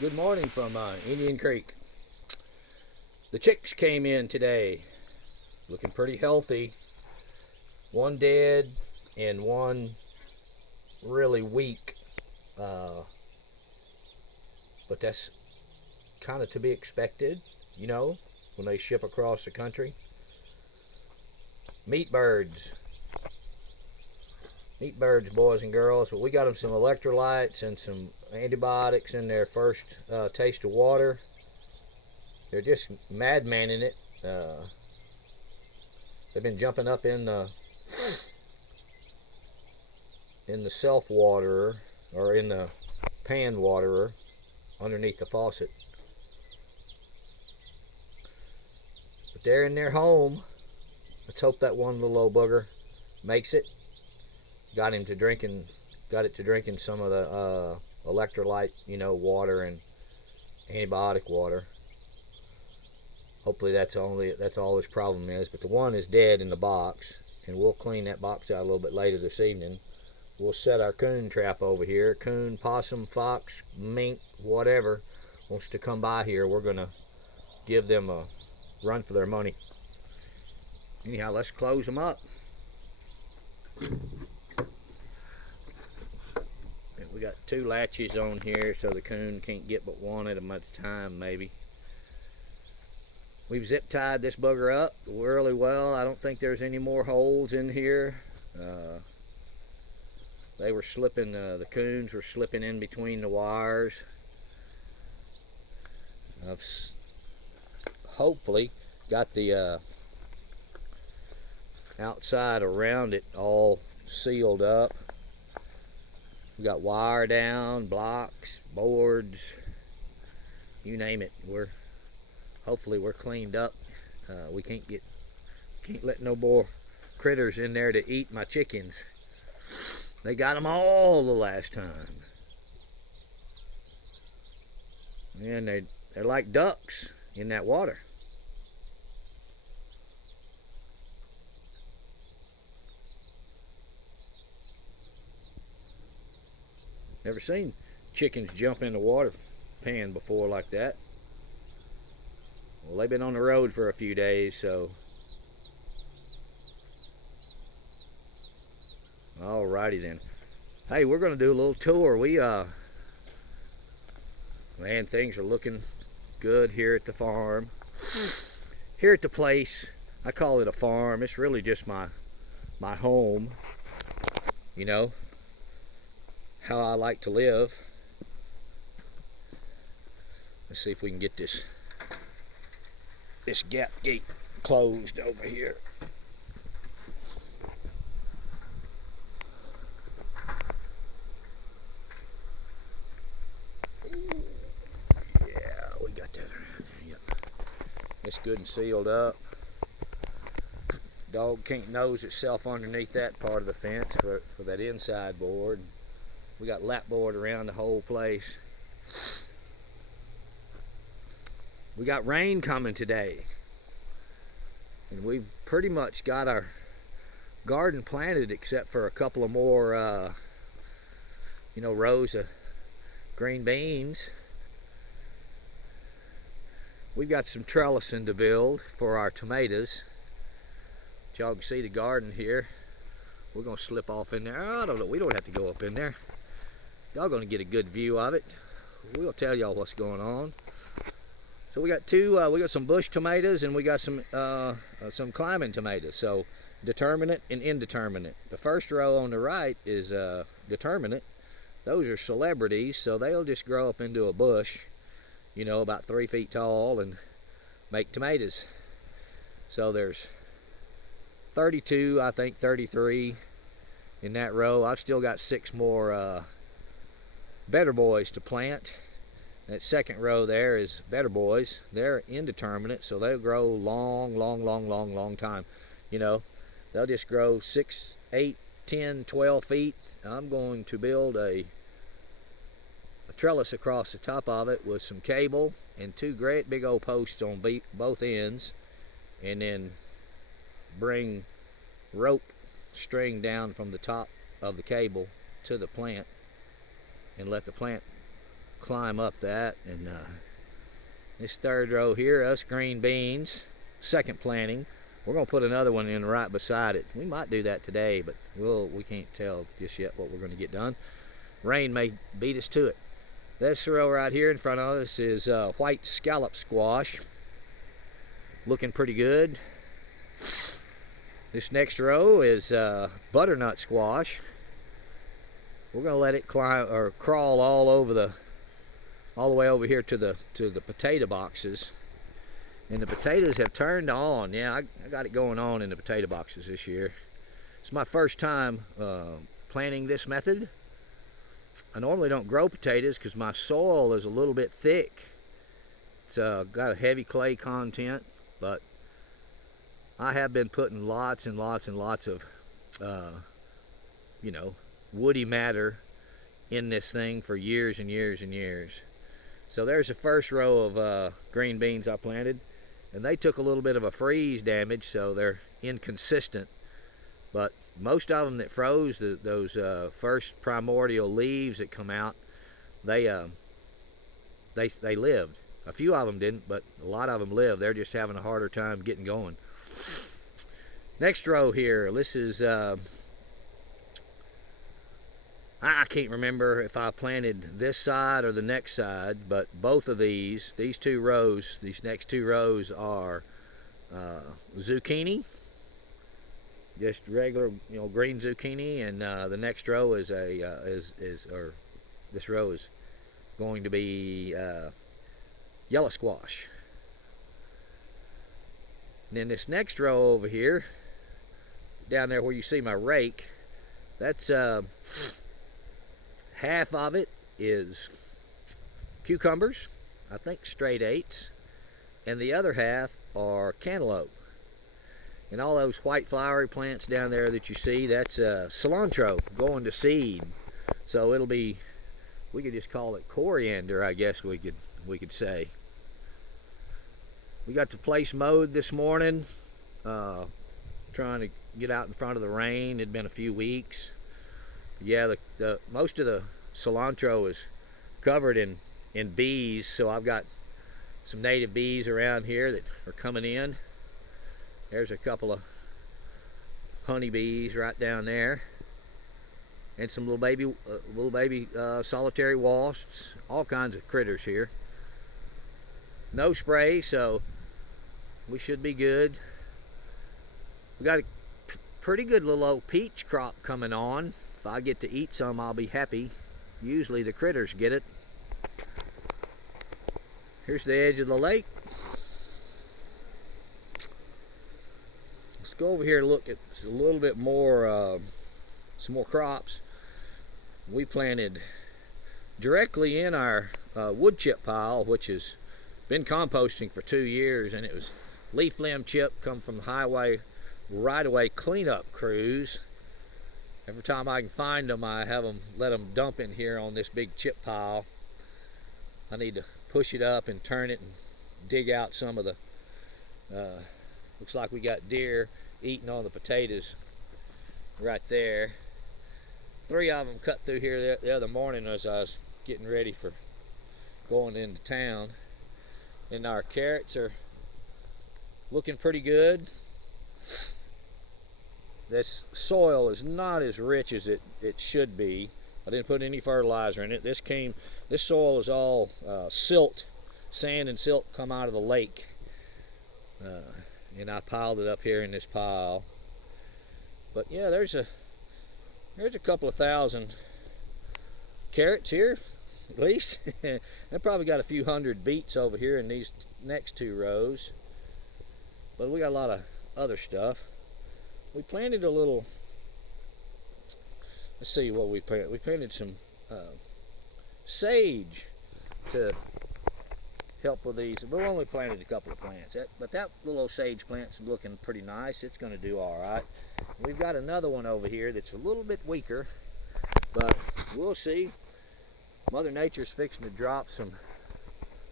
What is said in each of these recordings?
Good morning from Indian Creek. The chicks came in today looking pretty healthy. One dead and one really weak. Uh, but that's kind of to be expected, when they ship across the country. Meat birds. Meat birds, boys and girls. But we got them some electrolytes and some antibiotics in their first taste of water. They're just madmaning it. They've been jumping up in the self waterer or in the pan waterer underneath the faucet. But they're in their home. Let's hope that one little old bugger makes it. Got it to drinking some of the electrolyte, water and antibiotic water. Hopefully that's all his problem is. But the one is dead in the box, and we'll clean that box out a little bit later this evening. We'll set our coon trap over here. Coon, possum, fox, mink, whatever wants to come by here, we're gonna give them a run for their money. Anyhow, let's close them up. We got 2 latches on here, so the coon can't get but one at a time, maybe. We've zip tied this bugger up really well. I don't think there's any more holes in here. They were slipping, the coons were slipping in between the wires. I've hopefully got the outside around it all sealed up. We got wire down, blocks, boards, you name it. Hopefully we're cleaned up. We can't let no more critters in there to eat my chickens. They got them all the last time. And they're like ducks in that water. Never seen chickens jump in the water pan before like that. Well, they've been on the road for a few days, so. Alrighty then. Hey, we're gonna do a little tour. Man, things are looking good here at the farm. Here at the place, I call it a farm. It's really just my home. How I like to live. Let's see if we can get this gap gate closed over here. Yeah, we got that around there. Yep. It's good and sealed up. Dog can't nose itself underneath that part of the fence for that inside board. We got lap board around the whole place. We got rain coming today. And we've pretty much got our garden planted except for a couple of more, rows of green beans. We've got some trellising to build for our tomatoes. Y'all can see the garden here. We're going to slip off in there. I don't know. We don't have to go up in there. Y'all going to get a good view of it. We'll tell y'all what's going on. So we got some bush tomatoes and we got some climbing tomatoes. So determinate and indeterminate. The first row on the right is determinate. Those are celebrities, so they'll just grow up into a bush, about 3 feet tall and make tomatoes. So there's 32, I think 33 in that row. I've still got 6 more better boys to plant. That second row there is better boys. They're indeterminate, so they'll grow long time. They'll just grow 6, 8, 10, 12 feet. I'm going to build a trellis across the top of it with some cable and 2 great big old posts on both ends, and then bring rope string down from the top of the cable to the plant and let the plant climb up that. And this third row here, us green beans, second planting. We're going to put another one in right beside it. We might do that today, but we can't tell just yet what we're going to get done. Rain may beat us to it. This row right here in front of us is white scallop squash. Looking pretty good. This next row is butternut squash. We're going to let it climb or crawl all the way over here to the potato boxes. And the potatoes have turned on. Yeah, I got it going on in the potato boxes this year. It's my first time planting this method. I normally don't grow potatoes because my soil is a little bit thick. It's got a heavy clay content, but I have been putting lots and lots and lots of, woody matter in this thing for years and years and years. So there's the first row of green beans I planted. And they took a little bit of a freeze damage, so they're inconsistent. But most of them that froze, those first primordial leaves that come out, they lived. A few of them didn't, but a lot of them lived. They're just having a harder time getting going. Next row here, this is, I can't remember if I planted this side or the next side, but both of these two rows, these next two rows are zucchini, just regular, green zucchini, and the next row is this row is going to be yellow squash. And then this next row over here, down there where you see my rake, that's half of it is cucumbers, I think straight 8s, and the other half are cantaloupe. And all those white flowery plants down there that you see, that's cilantro going to seed. So it'll be, we could just call it coriander, I guess we could say. We got the place mowed this morning, trying to get out in front of the rain. It'd been a few weeks. Yeah, the most of the cilantro is covered in bees, so I've got some native bees around here that are coming in. There's a couple of honeybees right down there, and some little baby solitary wasps, all kinds of critters here. No spray, so we should be good. We got a pretty good little old peach crop coming on. If I get to eat some, I'll be happy. Usually the critters get it. Here's the edge of the lake. Let's go over here and look at a little bit more, some more crops. We planted directly in our wood chip pile, which has been composting for 2 years, and it was leaf limb chip come from the highway right-of-way cleanup crews. Every time I can find them, I have them let them dump in here on this big chip pile. I need to push it up and turn it and dig out some of the, looks like we got deer eating on the potatoes right there. 3 of them cut through here the other morning as I was getting ready for going into town. And our carrots are looking pretty good. This soil is not as rich as it should be. I didn't put any fertilizer in it. This soil is all silt, sand and silt come out of the lake. And I piled it up here in this pile. But yeah, there's a couple of thousand carrots here, at least. I probably got a few hundred beets over here in these next 2 rows. But we got a lot of other stuff. We planted a little, let's see what we planted. We planted some sage to help with these. We only planted a couple of plants, but that little old sage plant's looking pretty nice. It's going to do all right. We've got another one over here that's a little bit weaker, but we'll see. Mother Nature's fixing to drop some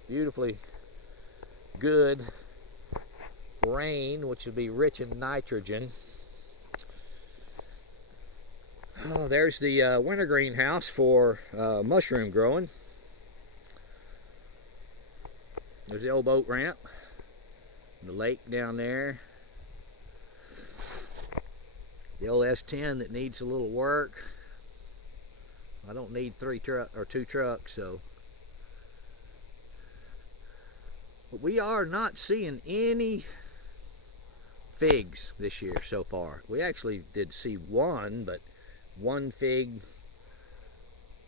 beautifully good rain, which will be rich in nitrogen. Oh, there's the winter greenhouse for mushroom growing. There's the old boat ramp, the lake down there, the old S10 that needs a little work. I don't need two trucks, so. But we are not seeing any figs this year so far. We actually did see one fig,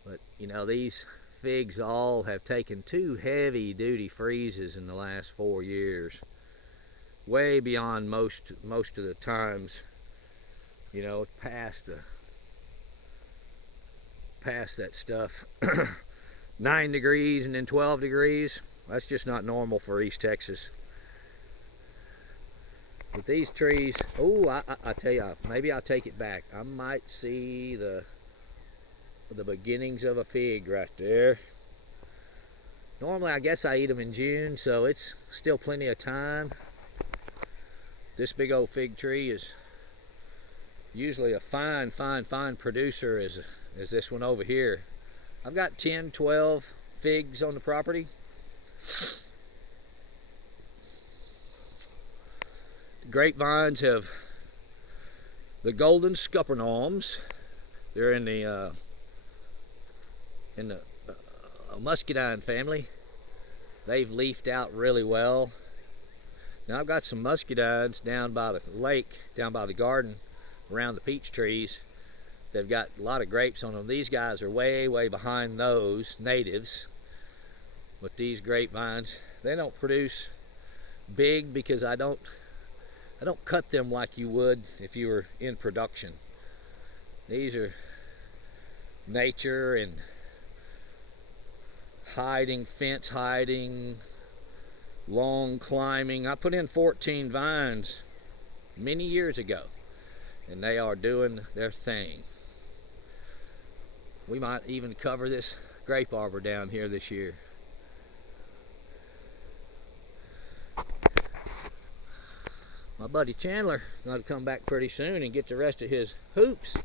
but you know, these figs all have taken 2 heavy duty freezes in the last 4 years, way beyond most of the times, you know, past that stuff. 9 degrees and then 12 degrees, that's just not normal for East Texas. But these trees, oh, I tell you, maybe I'll take it back. I might see the beginnings of a fig right there. Normally, I guess I eat them in June, so it's still plenty of time. This big old fig tree is usually a fine producer as this one over here. I've got 10, 12 figs on the property. Grapevines have the golden scuppernalms. They're in the muscadine family. They've leafed out really well. Now I've got some muscadines down by the lake, down by the garden, around the peach trees. They've got a lot of grapes on them. These guys are way behind those natives. But these grapevines, they don't produce big because I don't cut them like you would if you were in production. These are nature and hiding, fence hiding, long climbing. I put in 14 vines many years ago, and they are doing their thing. We might even cover this grape arbor down here this year. My buddy Chandler got to come back pretty soon and get the rest of his hoops.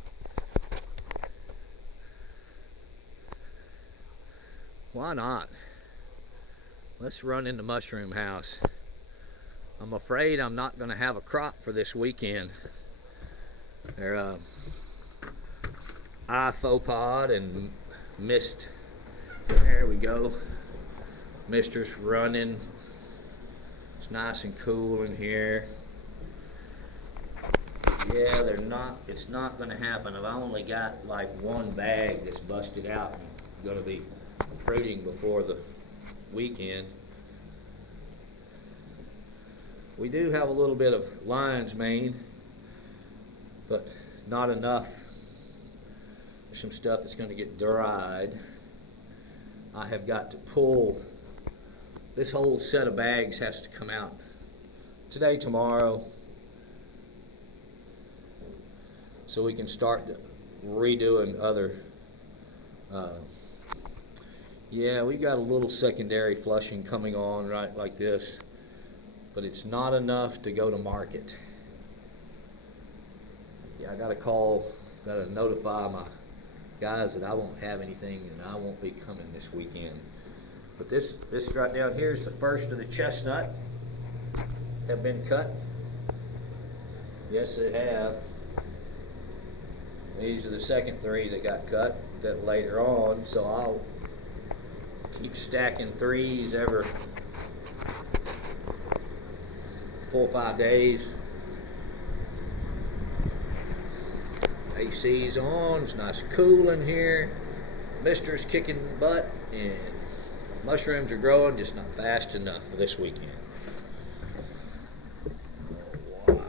Why not? Let's run in the mushroom house. I'm afraid I'm not going to have a crop for this weekend. They're iPhopod and mist. There we go. Mister's running. It's nice and cool in here. Yeah, it's not going to happen. I've only got like one bag that's busted out and going to be fruiting before the weekend. We do have a little bit of lion's mane, but not enough. There's some stuff that's going to get dried. I have got to pull. This whole set of bags has to come out today, tomorrow, so we can start redoing other. Yeah, we got a little secondary flushing coming on right like this, but it's not enough to go to market. Yeah, I got to notify my guys that I won't have anything and I won't be coming this weekend. But this right down here is the first of the chestnut have been cut. Yes, they have. These are the second 3 that got cut that later on, so I'll keep stacking 3s every 4 or 5 days. AC's on, it's nice and cool in here. Mister's kicking butt, and mushrooms are growing, just not fast enough for this weekend. Wow.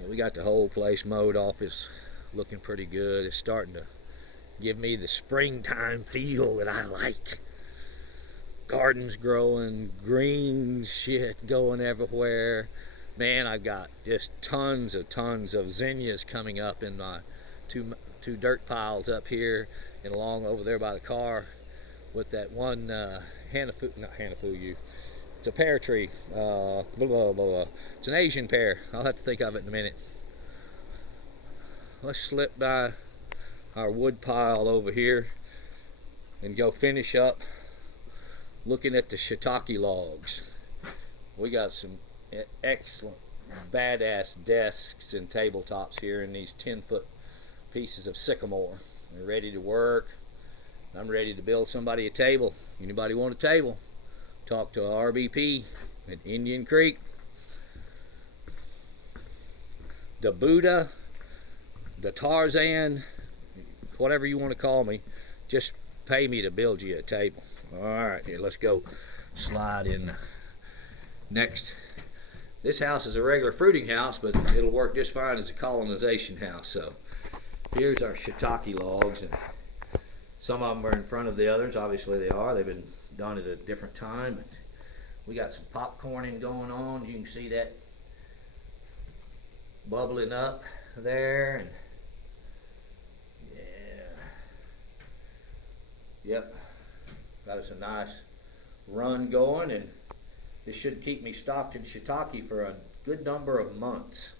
Yeah, we got the whole place mowed off. It's looking pretty good. It's starting to give me the springtime feel that I like. Gardens growing, green shit going everywhere. Man, I've got just tons of zinnias coming up in my two dirt piles up here and along over there by the car with that one Hanafuyu. It's a pear tree. It's an Asian pear. I'll have to think of it in a minute. Let's slip by our wood pile over here and go finish up looking at the shiitake logs. We got some excellent, badass desks and tabletops here in these 10-foot pieces of sycamore. They're ready to work. I'm ready to build somebody a table. Anybody want a table? Talk to RBP at Indian Creek. The Buddha, the Tarzan, whatever you want to call me, just pay me to build you a table. All right, here, let's go slide in. Next, this house is a regular fruiting house, but it'll work just fine as a colonization house. So here's our shiitake logs, and some of them are in front of the others. Obviously they are. They've been done at a different time. And we got some popcorning going on. You can see that bubbling up there, and yep, got us a nice run going, and this should keep me stocked in shiitake for a good number of months.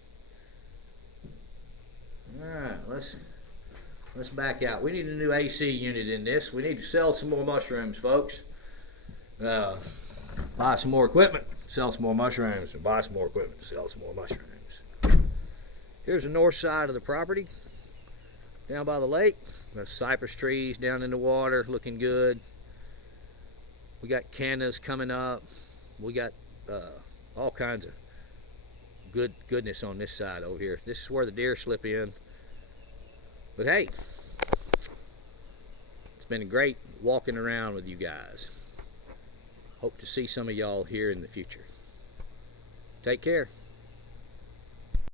Alright, let's back out. We need a new AC unit in this. We need to sell some more mushrooms, folks. Buy some more equipment, sell some more mushrooms, and buy some more equipment, sell some more mushrooms. Here's the north side of the property, down by the lake. Got cypress trees down in the water, looking good. We got cannas coming up. We got all kinds of goodness on this side over here. This is where the deer slip in. But hey, it's been great walking around with you guys. Hope to see some of y'all here in the future. Take care.